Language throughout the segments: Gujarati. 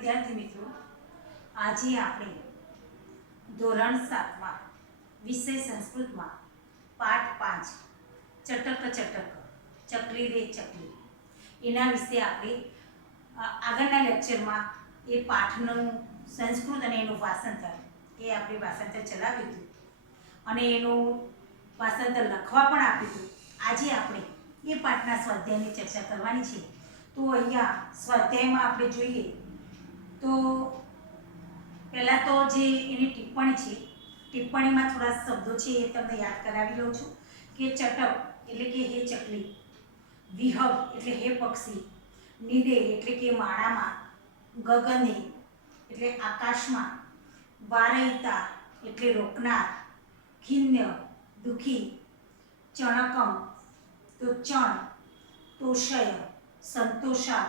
વિદ્યાર્થી મિત્રો, આજે આપણે ધોરણ 7 માં વિષય સંસ્કૃતમાં પાઠ 5 ચટક ચટક ચકલી રે ચકલી એના વિશે આપણે આગળના લેક્ચરમાં એ પાઠનું સંસ્કૃત અને એનું ભાષાંતર એ આપણે ભાષાંતર ચલાવ્યું હતું અને એનું ભાષાંતર લખવા પણ આપ્યું હતું. આજે આપણે એ પાઠના સ્વાધ્યાયની ચર્ચા કરવાની છે. તો અહીંયા સ્વાધ્યાયમાં આપણે જોઈએ તો પહેલાં તો જે એની ટિપ્પણી છે, ટિપ્પણીમાં થોડા શબ્દો છે એ તમને યાદ કરાવી લઉં છું કે ચટક એટલે કે હે ચકલી, વિહગ એટલે હે પક્ષી, નીડે એટલે કે માળામાં, ગગને એટલે આકાશમાં, વારયિતા એટલે રોકનાર, ખિન્ય દુઃખી, ચણકમ તો ચણ, તોષય સંતોષા,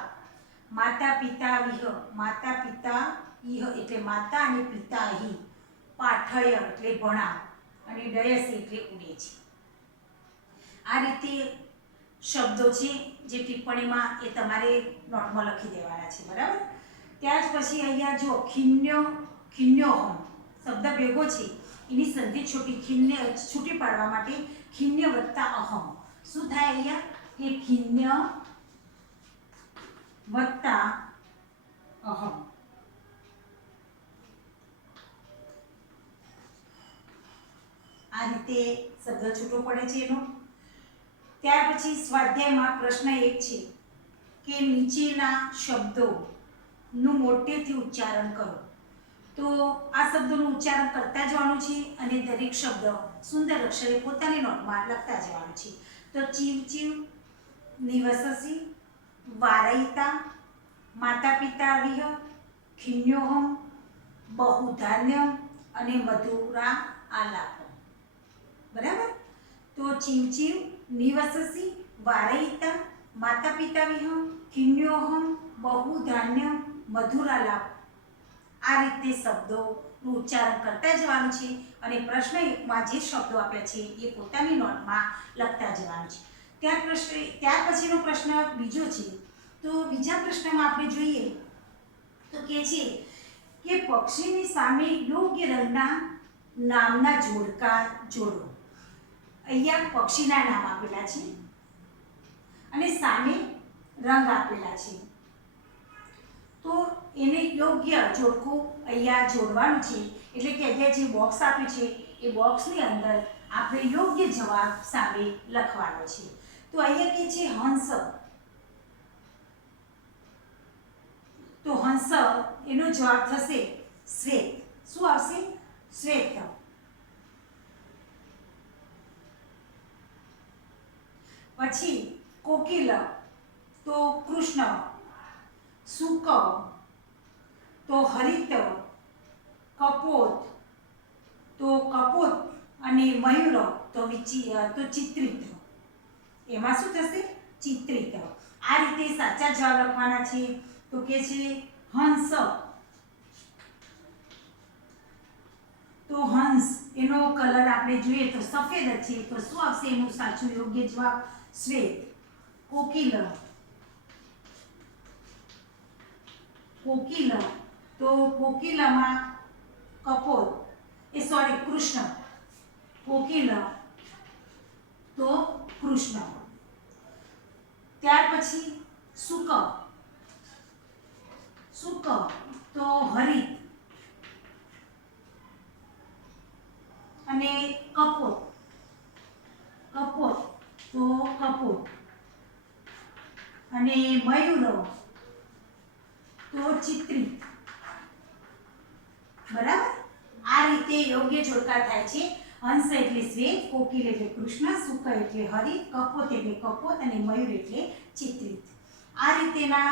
માતા પિતા વિહ, માતા પિતા ઇહ એટલે માતા અને પિતા હિ, પાઠય એટલે ભણાવ અને ડયસ એટલે ઉડે છે. આ રીતે શબ્દો છે જે ટિપ્પણીમાં એ તમારે નોટમાં લખી દેવાના છે, બરાબર. ત્યાર પછી અહીંયા જો ખિન્યોહમ શબ્દ ભેગો છે, એની સંધિ છૂટી પાડવા માટે ખિન્ય વત્તા અહમ શું થાય અહીંયા કે ખિન્ય વત્તા અહમ. આ રીતે શબ્દ છૂટો પડે છે એનો. ત્યાર પછી સ્વાધ્યાયમાં પ્રશ્ન 1 છે કે નીચેના શબ્દોનું મોટેથી ઉચ્ચારણ કરો. તો આ શબ્દોનું ઉચ્ચારણ કરતા જવાનું છે અને દરેક શબ્દ સુંદર અક્ષરે પોતાની નોટમાં લખતા જવાનું છે. તો ચીવ નિવસસી, વારયિતા, માતા પિતા વિહ, ખિન્યોહમ, બહુધાન્યમ અને મધુરા આલાપ. બરાબર. તો ચીવ નિવસસી, વારયિતા, માતા પિતા વિહ, ખિન્યોહમ, બહુધાન્યમ, મધુરાલાપ. આ રીતે શબ્દોનું ઉચ્ચારણ કરતા જવાનું છે અને પ્રશ્ન 1માં જે શબ્દો આપ્યા છે એ પોતાની નોટમાં લખતા જવાનું છે. ત્યાર પછીનો પ્રશ્ન બીજો છે. તો બીજા પ્રશ્નમાં આપણે જોઈએ તો કે છે કે પક્ષીની સામે યોગ્ય રંગના નામના જોડકા જોડો. અહીંયા પક્ષીના નામ આપેલા છે અને સામે રંગ આપેલા છે. તો એને યોગ્ય જોડકું અહીંયા જોડવાનું છે. એટલે કે અહીંયા જે બોક્સ આપ્યું છે એ બોક્સની અંદર આપણે યોગ્ય જવાબ સામે લખવાનો છે. તો અહીંયા કે છે હંસ. તો હંસ એનો જવાબ થશે શ્વેત. શું આવશે? શ્વેત. પછી કોકિલ તો કૃષ્ણ, શુક તો હરિત, કપોત તો કપોત અને મયુર તો ચિત્રિત. એમાં શું થશે? ચિત્રિત. આ રીતે સાચા જવાબ લખવાના છે. તો કે છે હંસ. તો હંસ એનો કલર આપણે જોઈએ તો સફેદ છે. તો શું આવશે એનું સાચું યોગ્ય જવાબ? શ્વેત. કોકિલ તો કોકિલમાં કપોત કૃષ્ણ. કોકિલ તો કૃષ્ણ. ત્યાર પછી શુક તો હરિત અને કપોત તો કપોત અને મયુર તો ચિત્રિત. બરાબર. આ રીતે યોગ્ય જોડકા થાય છે. હંસ એટલે શ્વેત, કોકિલ એટલે કૃષ્ણ, શુક એટલે હરિત, કપોત એટલે કપોત અને મયુર એટલે ચિત્રિત. આ રીતેના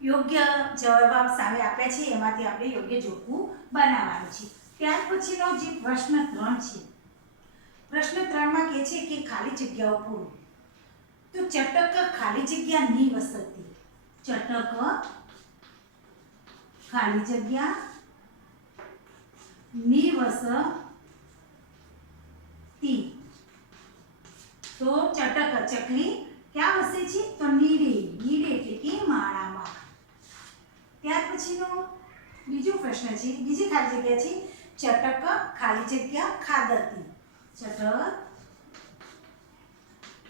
યોગ્ય જવાબ સામે આપ્યા છે એમાંથી આપણે યોગ્ય જોડકું બનાવવાનું છે. ત્યાર પછીનો જે પ્રશ્ન 3 છે, પ્રશ્ન 3માં કહે છે કે ખાલી જગ્યાઓ પૂરો. તો ચટક ખાલી જગ્યા નિવસતી. ચટક ખાલી જગ્યા નિવસતી. તો ચટક ચકલી ક્યાં વસે છે? તો નીડે એટલે કે માળામાં. ત્યાર પછીનો બીજો પ્રશ્ન છે, બીજી ખાલી જગ્યા છે ચટક ખાલી જગ્યા ખાદતી. ચટક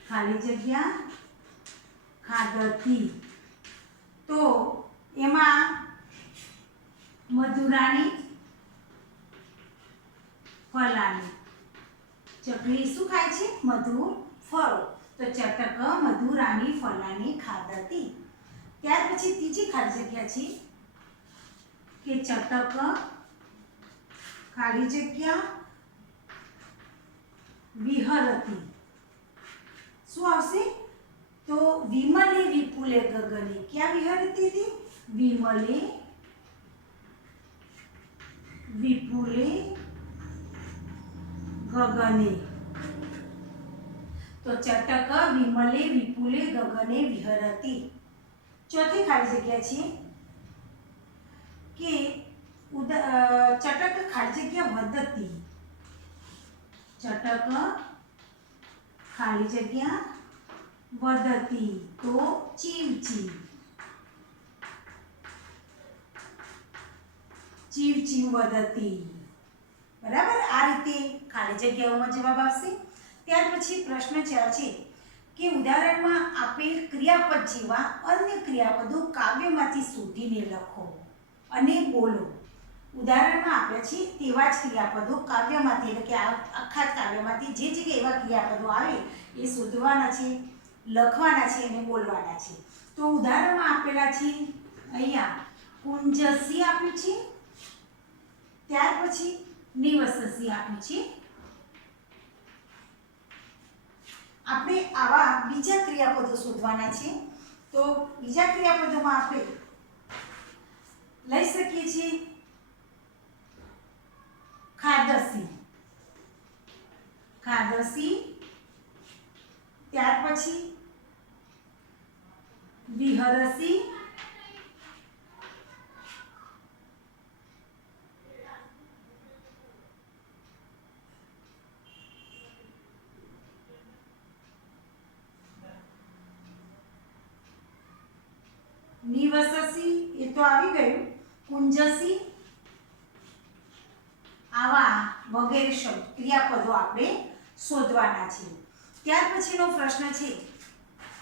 ખાલી જગ્યા ખાદતી. તો એમાં મધુરાણી ફલાણી. ચકલી શું ખાય છે? મધુર ફળો. તો ચટક મધુરાણી ફલાણી ખાદતી. ત્યાર પછી ત્રીજી ખાલી જગ્યા છે કે ચટક ખાલી જગ્યા વિહરતી. શું આવશે? તો વિમલે વિપુલે ગગને. ક્યાં વિહરતી હતી? વિમલે વિપુલે ગગને. તો ચટક વિમલે વિપુલે ગગને વિહરતી. ચોથી ખાલી જગ્યા છે કે ચટક ખાલી જગ્યા વધતી. ચટક ખાલી જગ્યા વધતી. તો ચીવચીવ. ચીવચીવ વધતી. બરાબર, આ રીતે ખાલી જગ્યાઓમાં જવાબ આવશે. ત્યાર પછી પ્રશ્ન 4 છે કે ઉદાહરણમાં આપેલ ક્રિયાપદ જેવા અન્ય ક્રિયાપદો કાવ્યમાંથી શોધીને લખો અને બોલો. ઉદાહરણમાં આપ્યા છે તેવા જ ક્રિયાપદો કાવ્યમાંથી, એટલે કે આખા જ કાવ્યમાંથી જે જગ્યાએ એવા ક્રિયાપદો આવે એ શોધવાના છે, લખવાના છે અને બોલવાના છે. તો ઉદાહરણમાં આપેલા છે અહીંયા કુંજસી આપ્યું છે, ત્યાર પછી નિવસસી આપ્યું છે. આપણે આવા બીજા ક્રિયાપદો શોધવાના છે. તો બીજા ક્રિયાપદોમાં આપણે લઈ શકીએ છીએ ખાદસી. ખાદસી. ત્યાર પછી વિહરસી. નિવસસી એ તો આવી ગયું. કુંજસી. આવા વગેરે શબ્દ ક્રિયાપદો આપણે શોધવાના છે. ત્યાર પછીનો પ્રશ્ન છે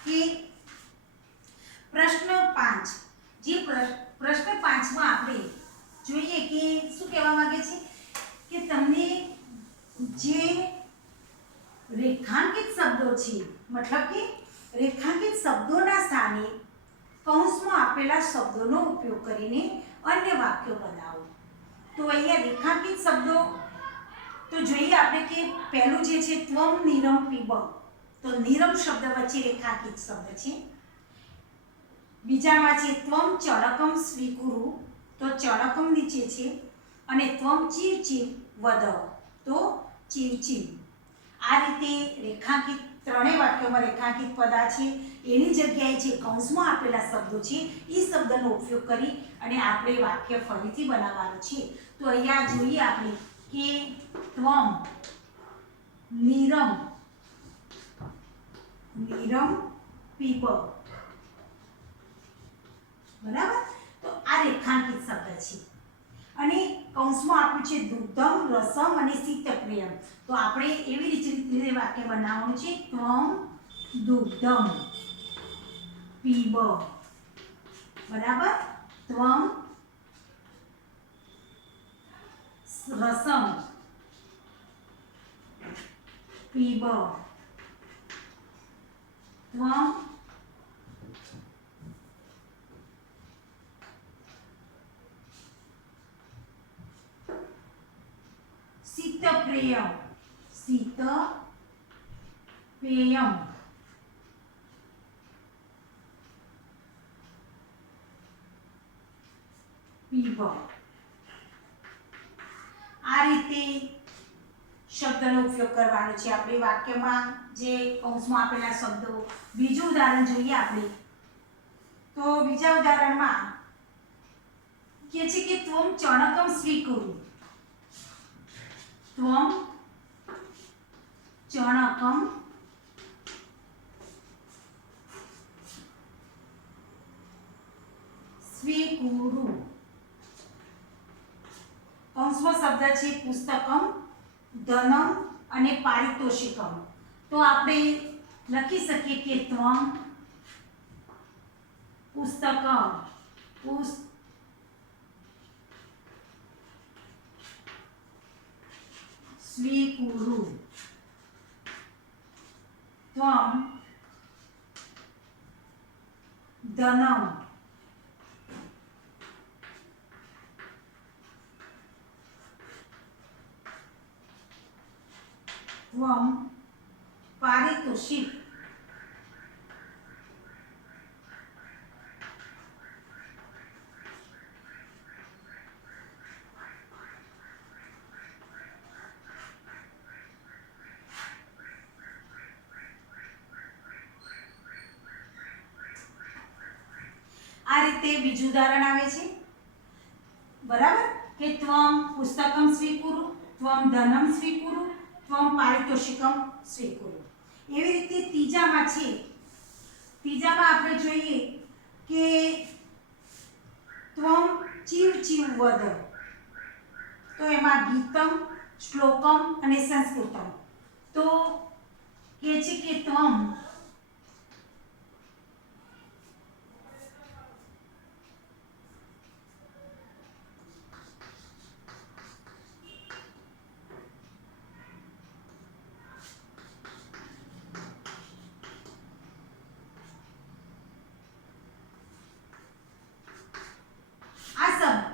કે પ્રશ્ન 5. જે પ્રશ્ન 5માં આપણે જોઈએ કે શું કહેવા માંગે છે કે તમને જે રેખાંકિત શબ્દો છે, મતલબ કે રેખાંકિત શબ્દોના સ્થાને કૌંસમાં આપેલા શબ્દોનો ઉપયોગ કરીને અન્ય વાક્યો બનાવો. તો અહીંયા રેખાંકિત શબ્દો તો જોઈએ આપણે કે પહેલું જે છે ત્વમ નિરમ પીબ. તો નિરમ શબ્દ વચ્ચે રેખાંકિત શબ્દ છે. બીજામાં છે ત્વમ ચળકમ સ્વીકુરુ. તો ચળકમ નીચે છે અને ત્વમ ચીવચીવ વદ. તો ચીવચીવ. આ રીતે રેખાંકિત ત્રણેય વાક્યોમાં રેખાંકિત પદા છે એની જગ્યાએ જે કૌંસમાં આપેલા શબ્દો છે એ શબ્દનો ઉપયોગ કરી અને આપણે વાક્ય ફરીથી બનાવવાનું છે. તો અહીંયા જોઈએ આપણે કે ત્વમ નિરમ પીબ. બરાબર, તો આ રેખાંકિત શબ્દ છે અને કૌંસમાં આપ્યું છે દુગ્ધમ રસમ અને શીતપ્રિયમ. તો આપણે એવી રીતે વાક્ય બનાવવાનું છે ત્વમ દુગ્ધમ પીબ. બરાબર, ત્વમ રસમ પીબ. ત્વમ શીતપ્રિયમ પીબ. આ રીતે શબ્દનો ઉપયોગ કરવાનો છે આપણે વાક્યમાં જે કૌંસમાં આપેલા શબ્દો. બીજું ઉદાહરણ જોઈએ આપણે. તો બીજા ઉદાહરણમાં કહે છે કે ત્વમ ચણકમ સ્વીકુરુ. ત્વમ ચણકમ સ્વીકુરુ. આગળ છે પુસ્તકમ, ધનમ અને પારિતોષિકમ. તો આપણે લખી શકીએ કે ત્વમ પુસ્તકમ સ્વીકુરુ, ત્વમ ધનમ ત્વમ પારિતોષિક આ રીતે બીજું ઉદાહરણ આવે છે, બરાબર, કે ત્વમ પુસ્તકમ સ્વીકુરુ, ત્વમ ધનમ સ્વીકુરુ, ત્વમ પારિતોષિકમ સ્વીકુરુ. એવી રીતે ત્રીજામાં છે, ત્રીજામાં આપણે જોઈએ કે ત્વમ ચીવ ચીવ વદ. તો એમાં ગીતમ, શ્લોકમ અને સંસ્કૃતમ. તો કે છે કે ત્વમ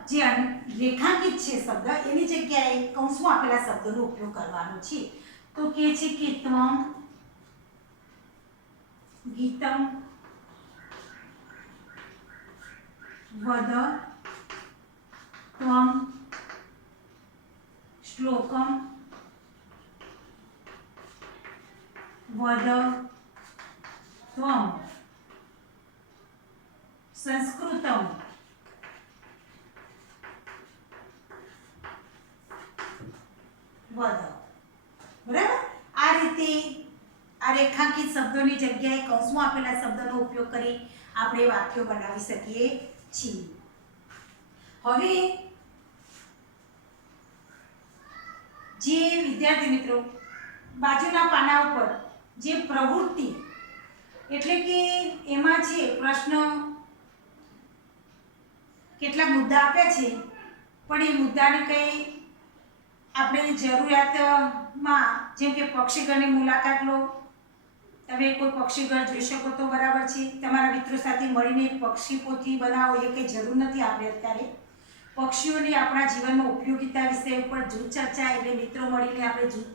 જે રેખાંકિત છે શબ્દ એની જગ્યાએ કૌંસમાં આપેલા શબ્દોનો ઉપયોગ કરવાનો છે. તો કે છે કે ત્વમ ગીતમ વદ, ત્વમ શ્લોકમ વદ, ત્વમ સંસ્કૃતમ વદ. બરાબર, આ રીતે આ રેખાંકિત શબ્દોની જગ્યાએ કૌંસમાં આપેલા શબ્દોનો ઉપયોગ કરી આપણે વાક્યો બનાવી શકીએ છીએ. હવે જે વિદ્યાર્થી મિત્રો બાજુના પાના ઉપર જે પ્રવૃત્તિ એટલે કે એમાં છે પ્રશ્ન કેટલાક મુદ્દા આપ્યા છે, પણ એ મુદ્દાને કંઈ આપણે જરૂરિયાતમાં, જેમ કે પક્ષીઘરની મુલાકાત લો, તમે કોઈ પક્ષીઘર જોઈ શકો તો બરાબર છે, તમારા મિત્રો સાથે મળીને પક્ષી પોથી બનાવો એ કંઈ જરૂર નથી. આપણે અત્યારે પક્ષીઓની આપણા જીવનમાં ઉપયોગિતા વિષય ઉપર જૂથ ચર્ચા, એટલે મિત્રો મળીને આપણે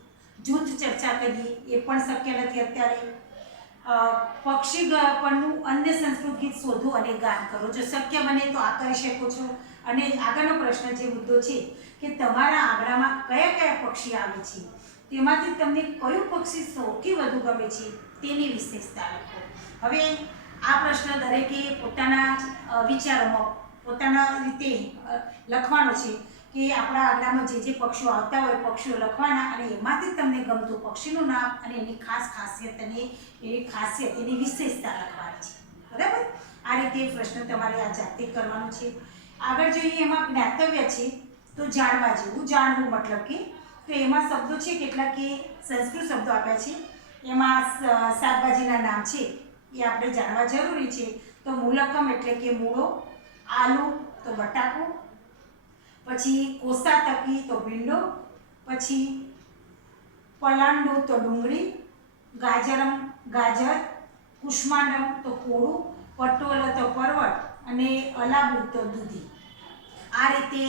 જૂથ ચર્ચા કરીએ એ પણ શક્ય નથી અત્યારે. પક્ષી પરનું અન્ય સંસ્કૃત ગીત શોધો અને ગાન કરો, જો શક્ય બને તો આ કરી શકો છો. અને આગળનો પ્રશ્ન જે મુદ્દો છે કે તમારા આંગણામાં કયા કયા પક્ષી આવે છે, તેમાંથી તમને કયું પક્ષી સૌથી વધુ ગમે છે તેની વિશેષતા લખો. હવે આ પ્રશ્ન દરેકે પોતાના વિચારોમાં પોતાના રીતે લખવાનો છે કે આપણા આંગણામાં જે જે પક્ષીઓ આવતા હોય પક્ષીઓ લખવાના, અને એમાંથી તમને ગમતું પક્ષીનું નામ અને એની ખાસ ખાસિયત અને એની વિશેષતા લખવાની છે. બરાબર, આ રીતે પ્રશ્ન તમારે આ જાતે કરવાનો છે. આગળ જોઈએ એમાં જ્ઞાતવ્ય છે, તો જાણવા જેવું, જાણવું મતલબ કે, તો એમાં શબ્દો છે કેટલાક કે સંસ્કૃત શબ્દો આપ્યા છે, એમાં શાકભાજીના નામ છે એ આપણે જાણવા જરૂરી છે. તો મૂલકમ એટલે કે મૂળો, આલુ તો બટાકું, પછી કોસાતકી તો ભીંડો, પછી પલાંડુ તો ડુંગળી, ગાજરમ ગાજર, કુષ્માંડમ તો કોળું, પટોલ તો પરવળ અને અલાબુ તો દૂધી. આ રીતે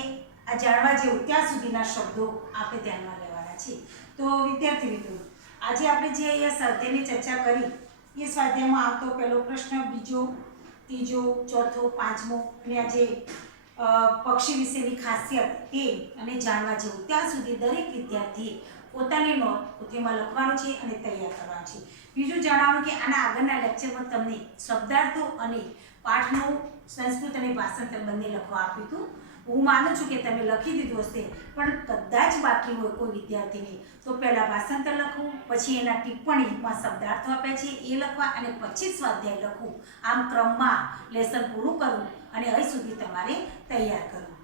આ જાણવા જેવું ત્યાં સુધીના શબ્દો આપણે ધ્યાનમાં લેવાના છે. તો વિદ્યાર્થી મિત્રો, આજે આપણે જે અહીંયા સ્વાધ્યાયની ચર્ચા કરી એ સ્વાધ્યાયમાં આવતો પહેલો પ્રશ્ન, બીજો, ત્રીજો, ચોથો, પાંચમો અને આ જે પક્ષી વિશેની ખાસિયત એ અને જાણવા જેવું ત્યાં સુધી દરેક વિદ્યાર્થીએ પોતાની નોંધ પોતેમાં લખવાનું છે અને તૈયાર કરવાનું છે. બીજું જણાવવાનું કે આના આગળના લેક્ચરમાં તમને શબ્દાર્થો અને પાઠનું સંસ્કૃત અને ભાષાંતર બંને લખવા આપ્યું હતું. હું માનું છું કે તમે લખી દીધું હશે, પણ કદાચ બાકી હોય કોઈ વિદ્યાર્થીને તો પહેલાં ભાષાંતર લખવું, પછી એના ટિપ્પણીમાં શબ્દાર્થો આપ્યા છે એ લખવા અને પછી સ્વાધ્યાય લખવું. આમ ક્રમમાં લેસન પૂરું કરવું અને અહીં સુધી તમારે તૈયાર કરવું.